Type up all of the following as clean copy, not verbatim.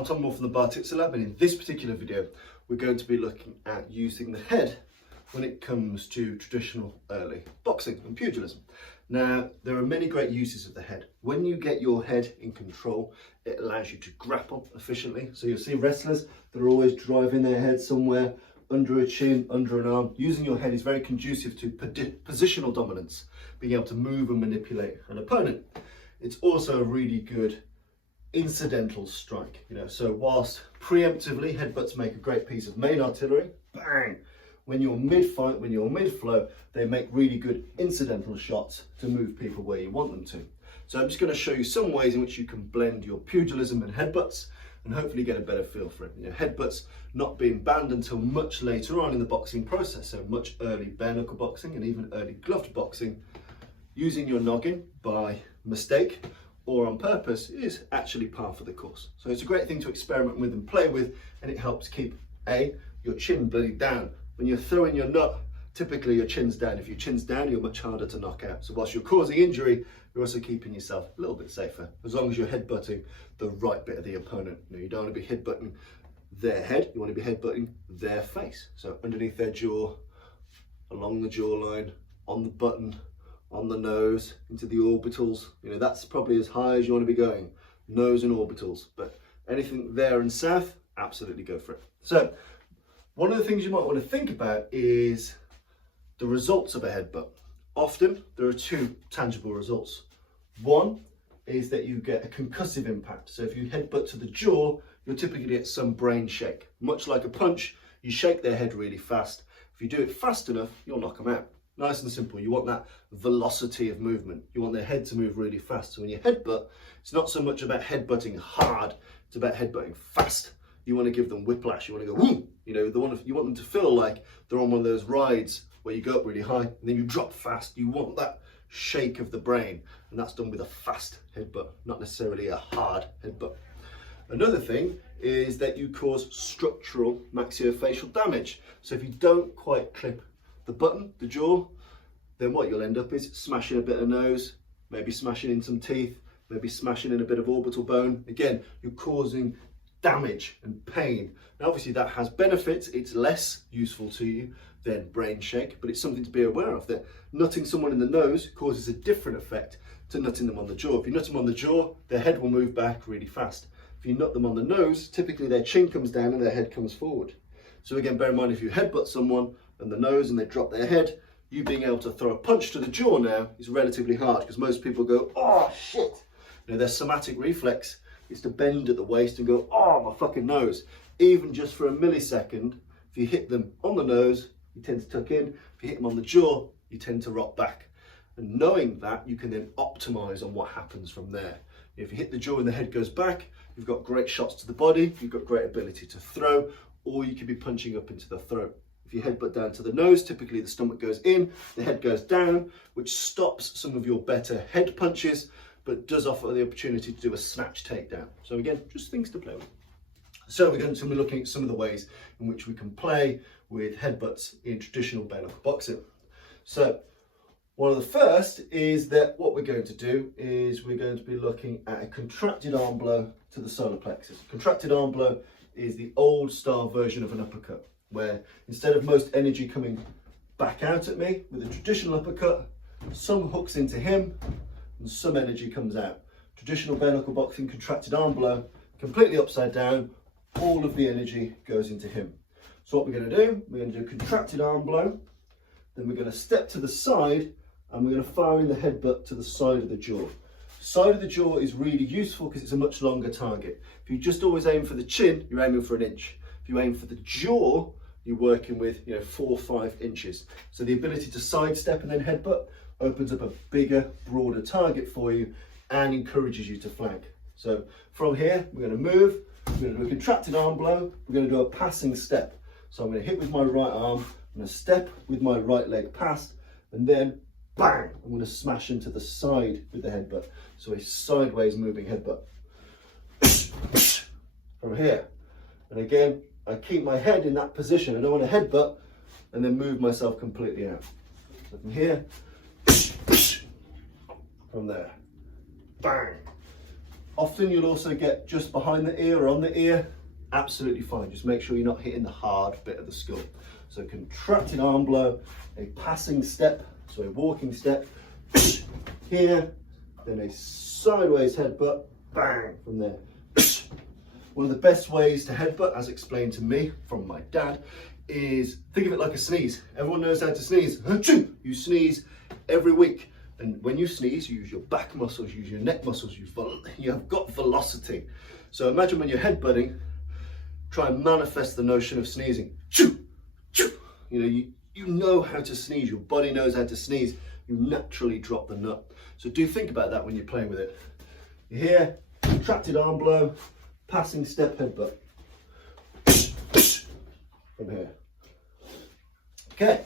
I'm Tom Moore from the Bartitsu Lab, and in this particular video we're going to be looking at using the head when it comes to traditional early boxing and pugilism. Now, there are many great uses of the head. When you get your head in control, it allows you to grapple efficiently. So you'll see wrestlers that are always driving their head somewhere, under a chin, under an arm. Using your head is very conducive to positional dominance, being able to move and manipulate an opponent. It's also a really good incidental strike, so whilst preemptively headbutts make a great piece of main artillery, bang, when you're mid-fight, when you're mid-flow, they make really good incidental shots to move people where you want them to. So I'm just going to show you some ways in which you can blend your pugilism and headbutts and hopefully get a better feel for it. Headbutts not being banned until much later on in the boxing process, so much early bare knuckle boxing and even early gloved boxing. Using your noggin by mistake or on purpose is actually par for the course. So it's a great thing to experiment with and play with, and it helps keep your chin bloody down. When you're throwing your nut, typically your chin's down. If your chin's down, you're much harder to knock out. So whilst you're causing injury, you're also keeping yourself a little bit safer, as long as you're headbutting the right bit of the opponent. You don't want to be headbutting their head, you want to be headbutting their face. So underneath their jaw, along the jawline, on the button, on the nose, into the orbitals. That's probably as high as you want to be going, nose and orbitals. But anything there and south, absolutely go for it. So one of the things you might want to think about is the results of a headbutt. Often there are two tangible results. One is that you get a concussive impact. So if you headbutt to the jaw, you'll typically get some brain shake. Much like a punch, you shake their head really fast. If you do it fast enough, you'll knock them out. Nice and simple. You want that velocity of movement. You want their head to move really fast. So when you headbutt, it's not so much about headbutting hard, it's about headbutting fast. You want to give them whiplash. You want to go, whoom! You want them to feel like they're on one of those rides where you go up really high and then you drop fast. You want that shake of the brain, and that's done with a fast headbutt, not necessarily a hard headbutt. Another thing is that you cause structural maxillofacial damage. So if you don't quite clip the button, the jaw, then what you'll end up is smashing a bit of nose, maybe smashing in some teeth, maybe smashing in a bit of orbital bone. Again, you're causing damage and pain. Now obviously that has benefits. It's less useful to you than brain shake, but it's something to be aware of, that nutting someone in the nose causes a different effect to nutting them on the jaw. If you nut them on the jaw, their head will move back really fast. If you nut them on the nose, typically their chin comes down and their head comes forward. So again, bear in mind, if you headbutt someone and the nose and they drop their head, you being able to throw a punch to the jaw now is relatively hard, because most people go, oh shit. Their somatic reflex is to bend at the waist and go, oh my fucking nose. Even just for a millisecond, if you hit them on the nose, you tend to tuck in. If you hit them on the jaw, you tend to rock back. And knowing that, you can then optimize on what happens from there. If you hit the jaw and the head goes back, you've got great shots to the body, you've got great ability to throw, or you could be punching up into the throat. If you headbutt down to the nose, typically the stomach goes in, the head goes down, which stops some of your better head punches, but does offer the opportunity to do a snatch takedown. So again, just things to play with. So we're going to be looking at some of the ways in which we can play with headbutts in traditional bare knuckle boxing. So one of the first is that what we're going to do is we're going to be looking at a contracted arm blow to the solar plexus. Contracted arm blow is the old style version of an uppercut, where instead of most energy coming back out at me with a traditional uppercut, some hooks into him and some energy comes out. Traditional bare knuckle boxing, contracted arm blow, completely upside down, all of the energy goes into him. So what we're going to do, we're going to do a contracted arm blow, then we're going to step to the side and we're going to fire in the headbutt to the side of the jaw. Side of the jaw is really useful because it's a much longer target. If you just always aim for the chin, you're aiming for an inch. If you aim for the jaw, you're working with 4 or 5 inches. So the ability to sidestep and then headbutt opens up a bigger, broader target for you and encourages you to flank. So from here, we're going to move, we're going to do a contracted arm blow, we're going to do a passing step. So I'm going to hit with my right arm, I'm going to step with my right leg past, and then bang, I'm going to smash into the side with the headbutt. So a sideways moving headbutt. From here. And again, I keep my head in that position. I don't want to headbutt and then move myself completely out. So from here, from there, bang, Often you'll also get just behind the ear or on the ear. Absolutely fine. Just make sure you're not hitting the hard bit of the skull. So contracted arm blow, a passing step, so a walking step, here, then a sideways headbutt, bang, from there. One of the best ways to headbutt, as explained to me from my dad, is think of it like a sneeze. Everyone knows how to sneeze. You sneeze every week. And when you sneeze, you use your back muscles, use your neck muscles, you have got velocity. So imagine when you're headbutting, try and manifest the notion of sneezing. You know how to sneeze, your body knows how to sneeze, you naturally drop the nut. So do think about that when you're playing with it. You're here, contracted arm blow, passing step headbutt. From here. Okay,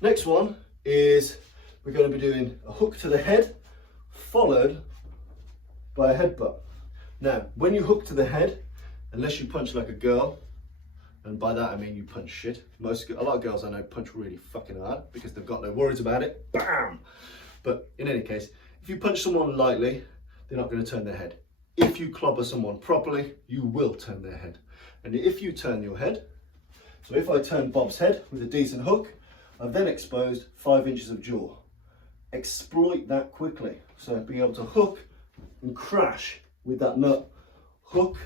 next one is we're going to be doing a hook to the head followed by a headbutt. Now, when you hook to the head, unless you punch like a girl, and by that I mean you punch shit. A lot of girls I know punch really fucking hard because they've got no worries about it. Bam! But in any case, if you punch someone lightly, they're not going to turn their head. If you clobber someone properly, you will turn their head. And if you turn your head, so if I turn Bob's head with a decent hook, I've then exposed 5 inches of jaw. Exploit that quickly. So being able to hook and crash with that nut. Hook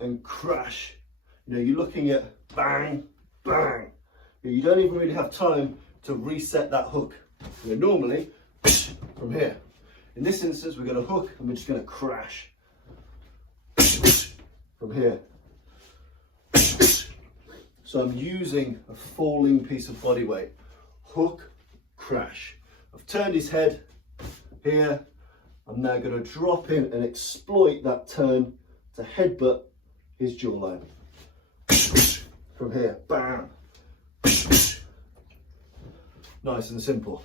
and crash. You know, you're looking at bang, bang. You don't even really have time to reset that hook. Normally, from here. In this instance, we're going to hook and we're just going to crash. From here. So I'm using a falling piece of body weight. Hook, crash. I've turned his head here. I'm now going to drop in and exploit that turn to headbutt his jawline. From here, bam. Nice and simple.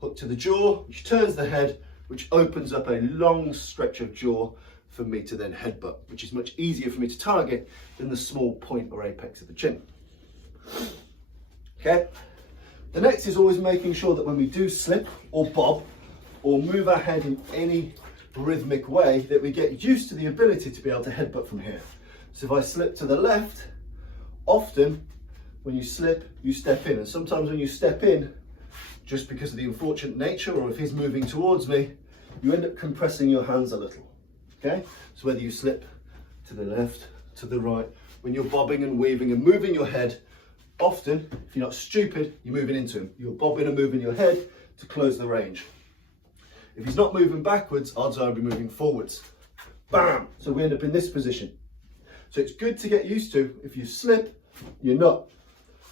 Hook to the jaw, which turns the head, which opens up a long stretch of jaw for me to then headbutt, which is much easier for me to target than the small point or apex of the chin. Okay. The next is always making sure that when we do slip or bob or move our head in any rhythmic way, that we get used to the ability to be able to headbutt from here. So if I slip to the left, often when you slip, you step in. And sometimes when you step in, just because of the unfortunate nature or if he's moving towards me, you end up compressing your hands a little. Okay? So whether you slip to the left, to the right, when you're bobbing and weaving and moving your head, often, if you're not stupid, you're moving into him. You're bobbing and moving your head to close the range. If he's not moving backwards, odds are he'll be moving forwards. Bam! So we end up in this position. So it's good to get used to, if you slip, you're not.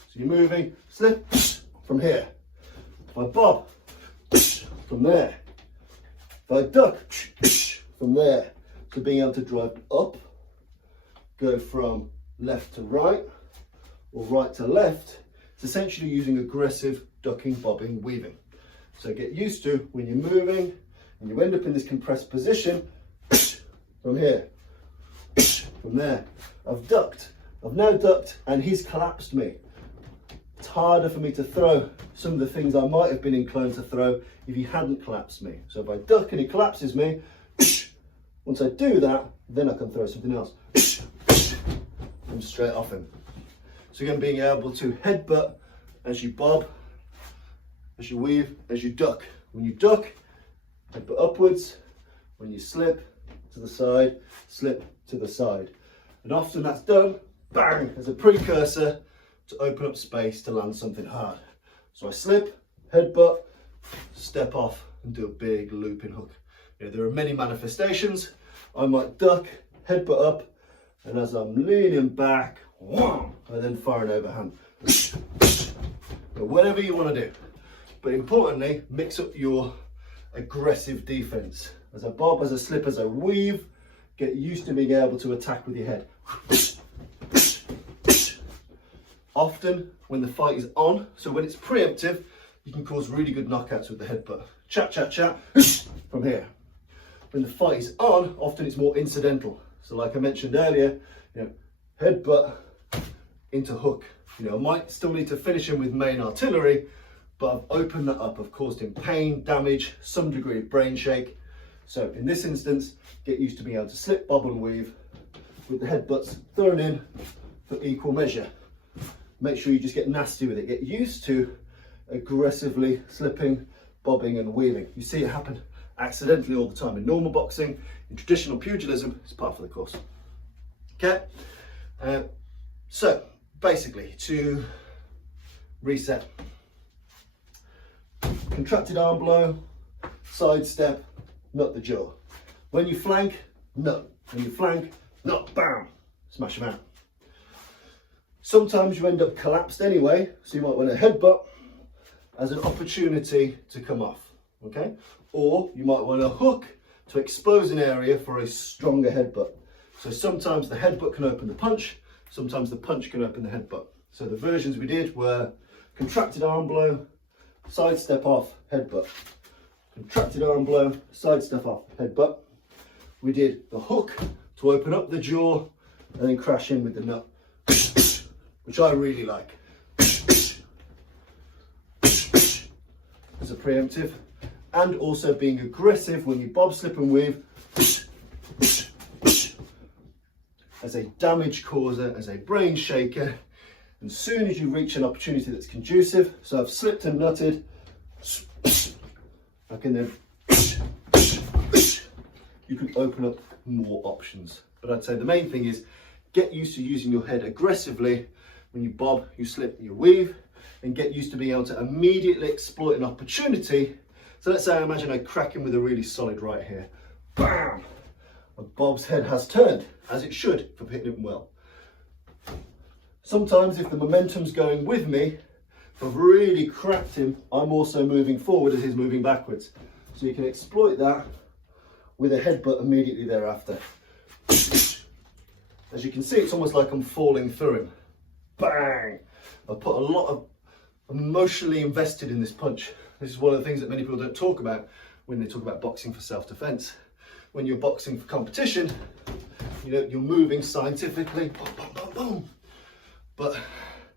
So you're moving, slip, from here. If I bob, from there. If I duck, from there. So being able to drive up, go from left to right, or right to left, it's essentially using aggressive ducking, bobbing, weaving. So get used to when you're moving and you end up in this compressed position, from here, from there. I've now ducked and he's collapsed me. It's harder for me to throw some of the things I might have been inclined to throw if he hadn't collapsed me. So if I duck and he collapses me, once I do that, then I can throw something else. I'm straight off him. So again, being able to headbutt as you bob, as you weave, as you duck. When you duck, headbutt upwards. When you slip to the side, slip to the side. And often that's done, bang, as a precursor to open up space to land something hard. So I slip, headbutt, step off and do a big looping hook. You know, there are many manifestations. I might duck, headbutt up, and as I'm leaning back, wham, I then fire an overhand. But whatever you want to do. But importantly, mix up your aggressive defense. As I bob, as I slip, as I weave, get used to being able to attack with your head. Often when the fight is on, so when it's preemptive, you can cause really good knockouts with the headbutt. Chat, chat, chat, from here. When the fight is on, often it's more incidental. So like I mentioned earlier, you know, headbutt into hook. You know, I might still need to finish him with main artillery, but I've opened that up. I've caused him pain, damage, some degree of brain shake. So in this instance, get used to being able to slip, bob and weave with the headbutts thrown in for equal measure. Make sure you just get nasty with it. Get used to aggressively slipping, bobbing and weaving. You see it happen accidentally all the time in normal boxing. In traditional pugilism, it's part of the course. Okay, so basically to reset, contracted arm blow, side step, nut the jaw. When you flank, nut. When you flank, nut, bam, smash them out. Sometimes you end up collapsed anyway, so you might want to headbutt as an opportunity to come off, okay? Or you might want to hook to expose an area for a stronger headbutt. So sometimes the headbutt can open the punch, sometimes the punch can open the headbutt. So the versions we did were contracted arm blow, side step off, headbutt. Contracted arm blow, side step off, headbutt. We did the hook to open up the jaw and then crash in with the nut, which I really like. As a preemptive, and also being aggressive when you bob, slip and weave as a damage causer, as a brain shaker. And as soon as you reach an opportunity that's conducive, so I've slipped and nutted, I can then, you can open up more options. But I'd say the main thing is get used to using your head aggressively when you bob, you slip, you weave, and get used to being able to immediately exploit an opportunity. So let's say I imagine I crack him with a really solid right here. Bam! And Bob's head has turned, as it should, for hitting him well. Sometimes if the momentum's going with me, if I've really cracked him, I'm also moving forward as he's moving backwards. So you can exploit that with a headbutt immediately thereafter. As you can see, it's almost like I'm falling through him. Bang! I've put a lot of emotionally invested in this punch. This is one of the things that many people don't talk about when they talk about boxing for self-defense. When you're boxing for competition, you know, you're moving scientifically, boom, boom, boom, boom. But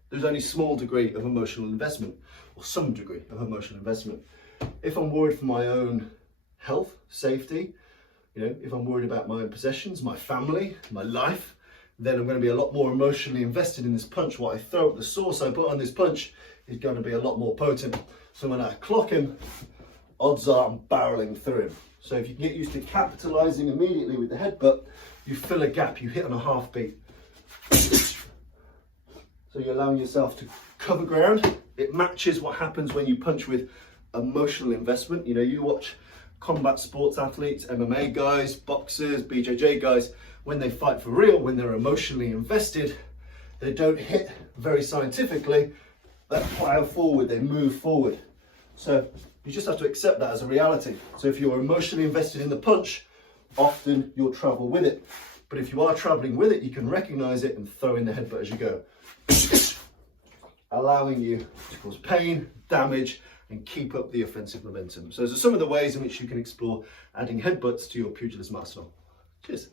there's only a small degree of emotional investment, or some degree of emotional investment. If I'm worried for my own health, safety, you know, if I'm worried about my own possessions, my family, my life, then I'm going to be a lot more emotionally invested in this punch. What I throw at the source I put on this punch is going to be a lot more potent. So when I clock him, odds are I'm barreling through him. So if you can get used to capitalizing immediately with the headbutt, you fill a gap, you hit on a half beat. So you're allowing yourself to cover ground. It matches what happens when you punch with emotional investment. You know, you watch combat sports athletes, MMA guys, boxers, BJJ guys, when they fight for real, when they're emotionally invested, they don't hit very scientifically, they plow forward, they move forward. So you just have to accept that as a reality. So if you're emotionally invested in the punch, often you'll travel with it. But if you are traveling with it, you can recognize it and throw in the headbutt as you go, allowing you to cause pain, damage, and keep up the offensive momentum. So those are some of the ways in which you can explore adding headbutts to your pugilism arsenal. Cheers.